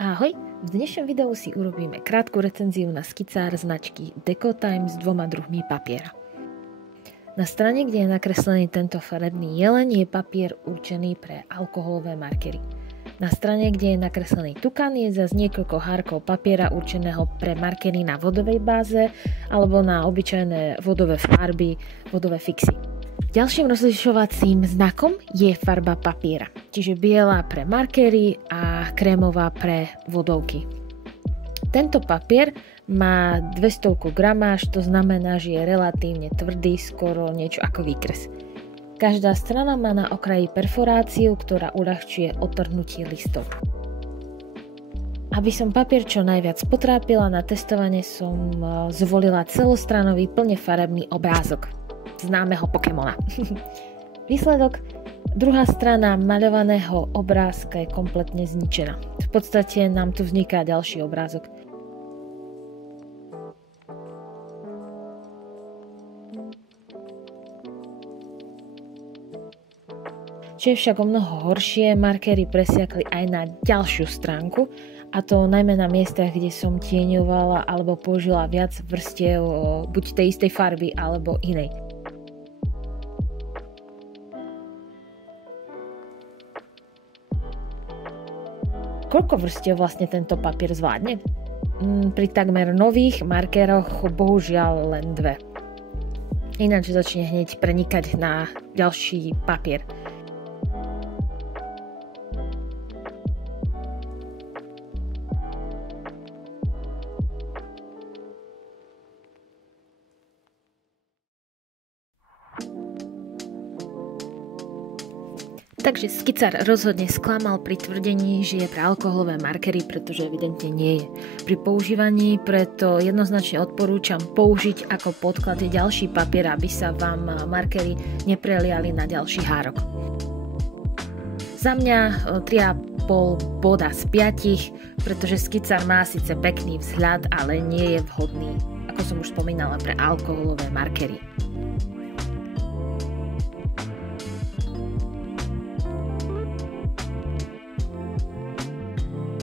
Ahoj, v dnešnom videu si urobíme krátku recenziu na skicár značky Decotime s 2 druhmi papiera. Na strane, kde je nakreslený tento farebný jeleň, je papier určený pre alkoholové markery. Na strane, kde je nakreslený tukan, je zase niekoľko hárkov papiera určeného pre markery na vodovej báze alebo na obyčajné vodové farby, vodové fixy. Ďalším rozlišovacím znakom je farba papiera, čiže biela pre markery a krémová pre vodovky. Tento papier má 200 gramáž, to znamená, že je relatívne tvrdý, skoro niečo ako výkres. Každá strana má na okraji perforáciu, ktorá uľahčuje otrhnutie listov. Aby som papier čo najviac potrápila, na testovanie som zvolila celostranový plne farebný obrázok známeho Pokémona. Výsledok: druhá strana maľovaného obrázka je kompletne zničená. V podstate nám tu vzniká ďalší obrázok. Čo je však o mnoho horšie, markery presiakli aj na ďalšiu stránku, a to najmä na miestach, kde som tieňovala alebo použila viac vrstiev buď tej istej farby alebo inej. Koľko vrstiev vlastne tento papier zvládne? Pri takmer nových markeroch bohužiaľ len 2. Ináč začne hneď prenikať na ďalší papier. Takže skicár rozhodne sklamal pri tvrdení, že je pre alkoholové markery, pretože evidentne nie je. Pri používaní preto jednoznačne odporúčam použiť ako podklad ďalší papier, aby sa vám markery nepreliali na ďalší hárok. Za mňa 3,5 boda z 5, pretože skicár má síce pekný vzhľad, ale nie je vhodný, ako som už spomínala, pre alkoholové markery.